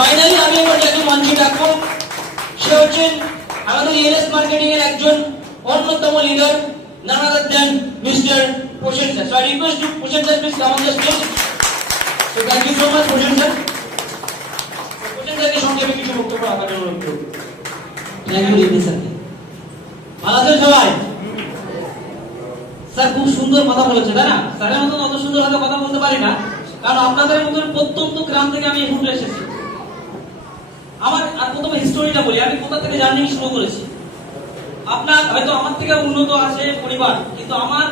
Finally আমি এবার যাকে মঞ্চে ডাকবো সে হচ্ছেন আমাদের ইএনএস মার্কেটিং এর একজন অন্যতম leader, none other than Mr. Poshen sir. So I request you, Poshen sir, please come on the stage. So thank you so much, Poshen sir. Poshen sir কে সংক্ষেপে কিছু বক্তব্য রাখার জন্য অনুরোধ করব। Thank you Rimi sir. ভালো আছেন সবাই? স্যার খুব সুন্দর কথা বলেছে, তাই না? স্যারের মতন অত সুন্দর হয়তো কথা বলতে পারি না, কারণ আপনাদের মতন প্রত্যন্ত গ্রাম থেকে আমি এখন এসেছি। আমার আর প্রথমে হিস্টোরিটা বলি, আমি কোথা থেকে জার্নি শুরু করেছি। আপনার হয়তো আমার থেকে উন্নত আছে পরিবার, কিন্তু আমার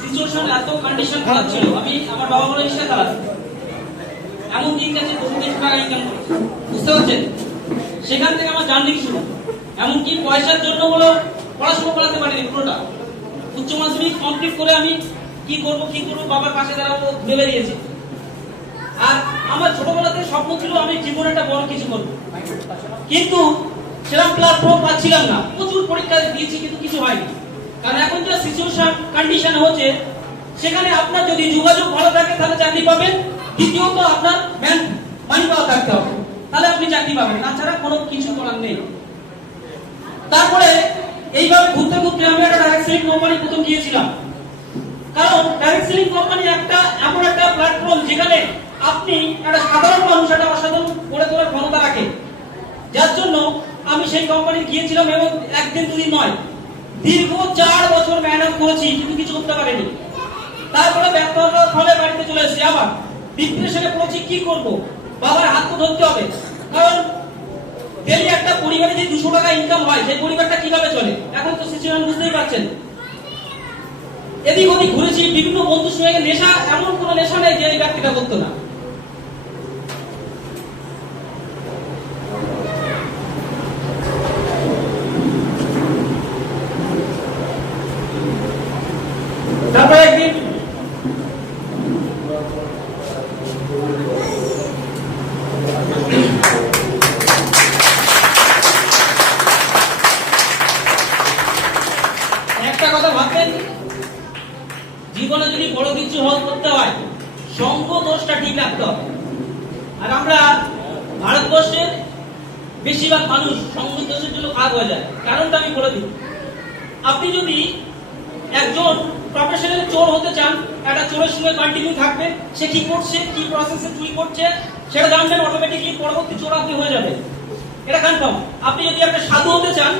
সিচুয়েশন এত কন্ডিশন খারাপ ছিল, আমি আমার বাবা বলে রিক্সা চালাতাম, এমন দিন গেছে 200 টাকা ইনকাম করেছি, বুঝতে পারছেন? সেখান থেকে আমার জার্নি শুরু। এমনকি পয়সার জন্য বলো পড়াশোনা করাতে পারিনি পুরোটা। উচ্চ মাধ্যমিক কমপ্লিট করে আমি কি করব বাবার পাশে দাঁড়াবো ভেবে বেরিয়েছি। আর আমার ছোটবেলা থেকে স্বপ্ন ছিল আমি জীবনে একটা বড় কিছু করব, কিন্তু সেরকম প্ল্যাটফর্ম পাচ্ছিলাম না। প্রচুর পরীক্ষা দিয়েছি কিন্তু কিছু হয়নি, কারণ এখন যে সিচুয়েশন কন্ডিশন হচ্ছে সেখানে আপনার যদি যোগাযোগ ভালো থাকে তাহলে চাকরি পাবেন, দ্বিতীয়ত আপনার মানি পাওয়া থাকতে হবে, তাহলে আপনি চাকরি পাবেন, তাছাড়া কোনো কিছু করার নেই। তারপরে এইভাবে ঘুরতে ঘুরতে আমি একটা ডাইরেক্ট সেলিং কোম্পানি প্রথম গিয়েছিলাম, কারণ ডাইরেক্ট সেলিং কোম্পানি একটা এমন একটা প্ল্যাটফর্ম যেখানে আপনি একটা সাধারণ মানুষ একটা অসাধারণ করে তোলার ক্ষমতা রাখে, যার জন্য আমি সেই কোম্পানি গিয়েছিলাম এবং একদিন দুদিন নয়, দীর্ঘ 4 বছর মেহনত করেছি কিন্তু কিছু করতে পারিনি। তারপরে ব্যর্থতার ফলে বাড়িতে চলে এসেছি, আবার ডিপ্রেশনে পড়েছি, কি করব? বাবার হাত তো ধরতে হবে, কারণ ডেলি একটা পরিবারে যে 200 টাকা ইনকাম হয় সেই পরিবারটা কিভাবে চলে? এখন তো সিচুয়েশন বুঝতেই পারছেন। এদিক ওদিক ঘুরেছি, বিভিন্ন বন্ধুর সঙ্গে নেশা, এমন কোনো নেশা নেই যে এই ব্যক্তিটা করতো না। তারপরে একদিন একটা কথা ভাববেন, জীবনে যদি বড় কিছু করতে হয় সঙ্গ দোষটা ঠিক রাখতে হবে। আর আমরা ভারতবর্ষের বেশিরভাগ মানুষ সঙ্গ দোষের জন্য খারাপ হয়ে যায়। কারণটা আমি বলে দিই, আপনি যদি একজন প্রফেশনাল চোর হতে চান, একটা চোরের সঙ্গে কন্টিনিউ থাকবে, সে কি করছে, কি প্রসেসে চুরি করছে সেটা জানবেন, অটোমেটিকলি পরবর্তী চোর আপনি হয়ে যাবে, এটা কনফার্ম। আপনি যদি একটা সাধু হতে চান,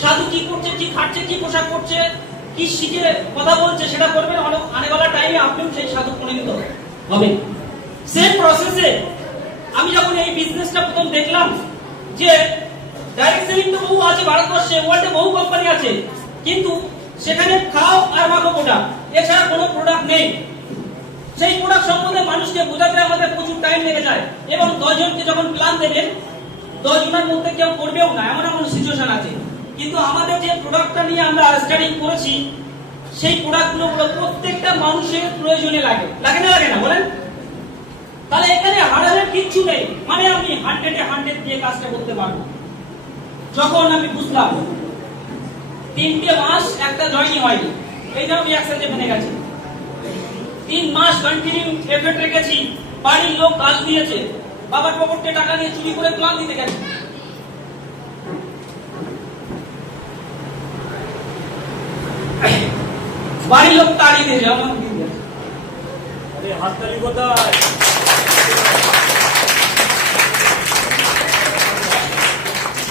সাধু কি করছে, কি খাচ্ছে, কি পোশাক করছে, কি শিখে কথা বলছে সেটা করবেন, আনেওয়ালা টাইমে আপনিও সেই সাধু পরিণত হবেন। সেম প্রসেসে আমি যখন এই বিজনেসটা প্রথম দেখলাম যে ডাইরেক্ট সেলিং তো বহু আছে ভারতবর্ষে, ওয়ার্ল্ডে বহু কোম্পানি আছে, কিন্তু সেখানে খাও আর মাখো প্রোডাক্ট, এছাড়া কোনো প্রোডাক্ট নেই। সেই প্রোডাক্ট সম্বন্ধে মানুষকে বোঝাতে আমাদের প্রচুর টাইম লেগে যায়, এবং 10 জনকে যখন প্ল্যান দেবেন 10 জনের মধ্যে কেউ করবেও না, এমন এমন সিচুয়েশন আছে। কিন্তু আমাদের যে প্রোডাক্টটা নিয়ে আমরা স্টাডি করেছি সেই প্রোডাক্টগুলো প্রত্যেকটা মানুষের প্রয়োজনে লাগে, লাগে না বলেন? তাহলে এখানে হারানোর কিচ্ছু নেই, মানে আমি 100 দিয়ে কাজটা করতে পারবো। যখন আমি বুঝলাম 3টে মাস একটা জয়েনিং হয়নি, এই জন্য আমি একসাথে ভেঙে গেছি। 3 মাস কন্টিনিউ এফেক্ট রেখেছি, বাড়ির লোক কাজ দিয়েছে, বাবার পকেটে টাকা নিয়ে চুরি করে প্ল্যান দিতে গেছে। বাড়ির লোক তাড়িয়ে দিয়েছে, আমার আরে হাততালি কোথায়?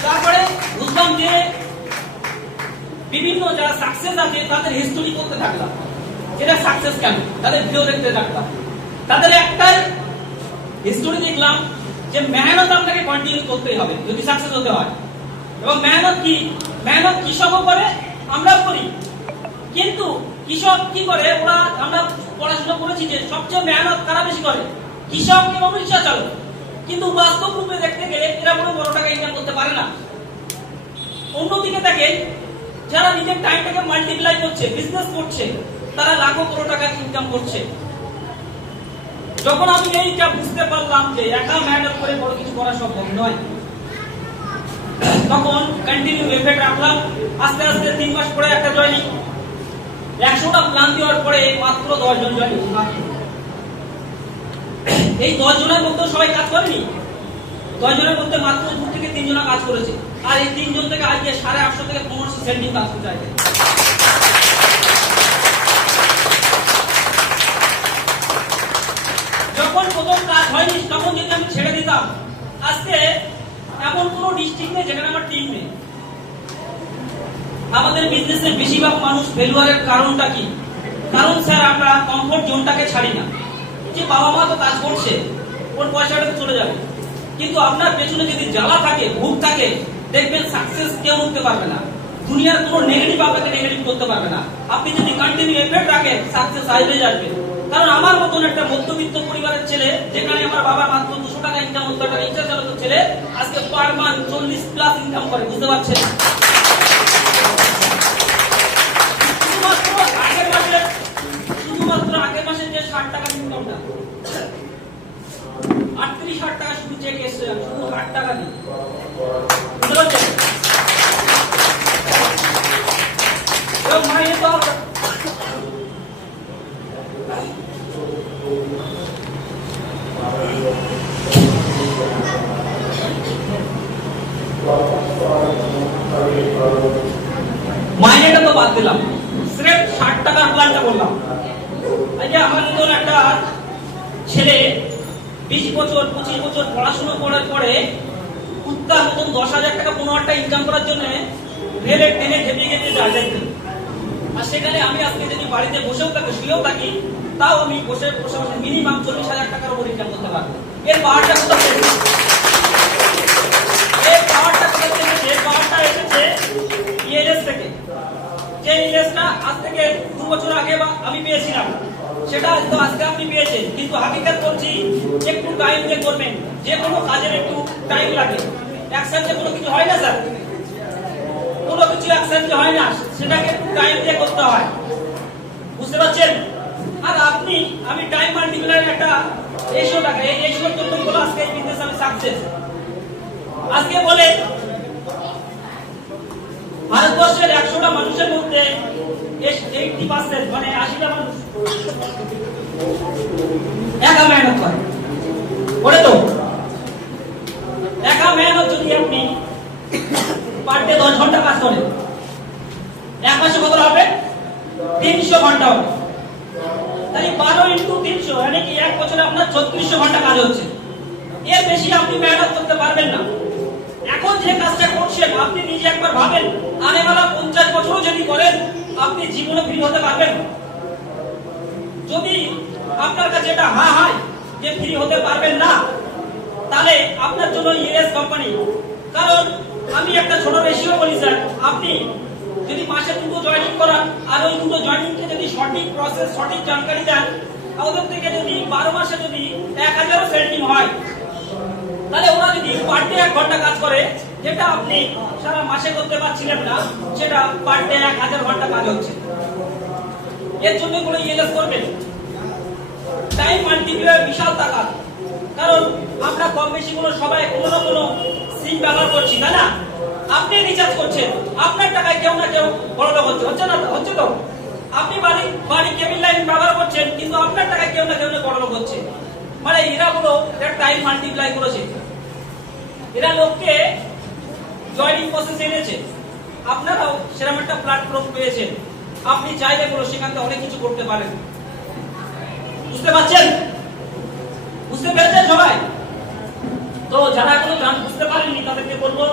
তারপরে বুঝলাম যে বিভিন্ন যারা সাকসেস আছে তাদের হিস্টোরি করতে থাকলাম, এটা সাকসেস কেন, তাদের ভিডিও দেখতে থাকলাম, তাদের একটাই হিস্টোরি দেখলাম যে মেহনত আপনাকে কন্টিনিউ করতেই হবে যদি সাকসেস হতে হয়। এবং মেহনত কি, মেহনত কৃষকও করে, আমরাও করি, কিন্তু কৃষক কি করে, ওরা আমরা পড়াশোনা করেছি যে সবচেয়ে মেহনত কারা বেশি করে, কৃষক এবং রিক্সা চালক। কিন্তু বাস্তব রূপে দেখতে গেলে এরা কোনো বড় টাকা ইনকাম করতে পারে না। অন্যদিকে দেখেন যারা নিজের টাইমটাকে মাল্টিপ্লাই করছে, বিজনেস করছে, তারা লাখো কোটি টাকা ইনকাম করছে। যখন আমি এইটা বুঝতে পারলাম যে একা মেহনত করে বড় কিছু করা সম্ভব নয়, তখন কন্টিনিউ এফেক্ট রাখলাম। আস্তে আস্তে 3 মাস পরে একটা জয়েনিং, 100টা প্ল্যান দেওয়ার পরে মাত্র 10 জন জয়েনিং। এই 10 জনের মধ্যে সবাই কাজ করেনি, 10 জনের মধ্যে মাত্র 2 থেকে 3 জন কাজ করেছে, আর এই 3 জন থেকে আজকে 850 থেকে 1500 সেন্টিং কাজ করতে চাইছে। যখন প্রথম কাজ হয়নি তখন যদি আমি ছেড়ে দিতাম, আজকে এমন কোনো ডিস্ট্রিক্ট নেই যেখানে আমার টিম নেই। আমাদের বিজনেসে বেশিরভাগ মানুষ ফেলিওরের কারণটা কি? কারণ স্যার আমরা কমফোর্ট জোনটাকে ছাড়ি না। যে বাবা মা তো কাজ করছে, ওর পয়সাটা চলে যাবে, কিন্তু আপনার পেছনে যদি জ্বালা থাকে, ভূত থাকে, দেখবেন সাকসেস কেউ উঠতে পারবে না। দুনিয়ার কোনো নেগেটিভ আপনাকে নেগেটিভ করতে পারবে না। আপনি যদি কন্টিনিউ এফর্ট রাখেন, সাকসেস আসবে যাবে। কারণ আমার মতন একটা মধ্যবিত্ত পরিবারের ছেলে, যেখানে আমার বাবা মাত্র 200 টাকা ইনকাম, 200 টাকা রিক্সা চালাতো ছেলে, আজকে পার মান্থ 40+ ইনকাম করে। বুঝতে পারছেন? শুধুমাত্র আগের মাসে যে 60 টাকা ইনকামটা, 38-60 টাকা শুধু চেক এসছে, শুধু 8 টাকা দিয়ে। বুঝতে পারছেন? মাইনে তো মাইনেটা তো বাদ দিলাম, সিরেফ 60 টাকার প্ল্যানটা বললাম। আজকে আমার মতন একটা ছেলে 20 বছর 25 বছর পড়াশোনা করার পরে কুত্তার মতন 10,000 টাকা 15,000 টাকা ইনকাম করার জন্য রেলে ট্রেনে খেপে গেছে যায়। আর সেখানে আমি আজকে যদি বাড়িতে বসেও থাকি, শুয়েও থাকি, তাও আমি বসে বসে মিনিমাম 40,000 টাকার উপর ইনকাম করতে পারবো। এর পাওয়ারটা কোথা থেকে? এই পাওয়ারটা কোথা থেকে? এই পাওয়ারটা এসেছে ইএলএস থেকে। যে ইএলএসটা আজ থেকে 2 বছর আগে আমি পেয়েছিলাম, সেটা তো আজকে আপনি পেয়েছেন। কিন্তু হাকিকত বলছি, একটু টাইম দিয়ে করবেন। যে কোনো কাজের একটু টাইম লাগে, একসাথে কোনো কিছু হয় না স্যার, কোনো কিছু একসাথে হয় না, সেটাকে একটু টাইম দিয়ে করতে হয়। বুঝতে পারছেন? আর আপনি, আমি টাইম মাল্টিপ্লায়ার একটা রেশিও টাকা, এই রেশিওর জন্য বলে আজকে এই বিজনেস আমি সাকসেস। আজকে বলে ভারতবর্ষের 100টা মানুষের মধ্যে 80% মানে 80টা মানুষ একা মেহনত করে। ওরে তো একা মেহনত যদি আপনি পার ডে 10 ঘন্টা কাজ করেন, এক মাসে কত হবে? 300 ঘন্টা হবে। তাই 12 × 300 মানে কি এক বছরে আপনার 3600 ঘন্টা কাজ হচ্ছে। এর বেশি আপনি মেহনত করতে পারবেন না। এখন যে কাজটা করছেন, আপনি নিজে একবার ভাবেন, আনেওয়ালা 50 বছরও যদি করেন, আপনি জীবনে ফ্রি হতে পারবেন? যদি আপনার কাছে এটা হয় যে ফ্রি হতে পারবেন না, তাহলে আপনার জন্য ইএস কোম্পানি। কারণ আমি একটা ছোট রেশিও বলি স্যার, আপনি যদি মাসে 2 জয়েনিং করান, আর ওই 2 জয়েনিংকে যদি সঠিক প্রসেস, সঠিক জানকারি দেন, ওদের থেকে যদি 12 মাসে যদি 1000 সেন্টিং হয়, তাহলে ওরা যদি পার ডে 1 ঘন্টা কাজ করে, যেটা আপনি সারা মাসে করতে পারছিলেন না, সেটা পার ডে 1000 ঘন্টা কাজ হচ্ছে। এর জন্য বলে ইএলএস করবেন। টাইম মাল্টিপ্লায়ার বিশাল টাকা। কারণ আমরা কম বেশি কোনো সবাই কোনো না কোনো সিম ব্যবহার করছি, তাই না? আপনি রিচার্জ করছেন, আপনার টাকায় কেউ না কেউ বড়লোক হচ্ছে না? হচ্ছে তো? আপনি বাড়ি কেবল লাইন ব্যবহার করছেন, কিন্তু আপনার টাকায় কেউ না কেউ বড়লোক হচ্ছে। মানে এরা হলো টাইম মাল্টিপ্লাই করেছে। এরা লোককে জয়েনিং প্রসেস এনেছে। আপনারাও সেরকম একটা প্ল্যাটফর্ম পেয়েছেন, আপনি চাইলে কোনো সেখান থেকে অনেক কিছু করতে পারেন। বুঝতে পারছেন? বুঝতে পেরেছেন সবাই? তো যারা এখনো বুঝতে পারেননি, তাদেরকে বলবো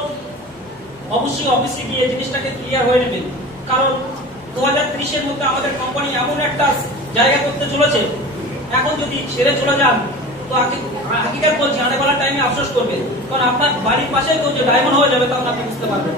অবশ্যই অফিসে গিয়ে জিনিসটাকে ক্লিয়ার হয়ে নেবেন। কারণ 2030-এর মধ্যে আমাদের কোম্পানি এমন একটা জায়গা করতে চলেছে, এখন যদি ছেড়ে চলে যান, তো হাকিকত বলছি আনেওয়ালা টাইমে আফসোস করবে। কারণ আপনার বাড়ির পাশে কেউ যে ডায়মন্ড হয়ে যাবে, তখন আপনি বুঝতে পারবেন।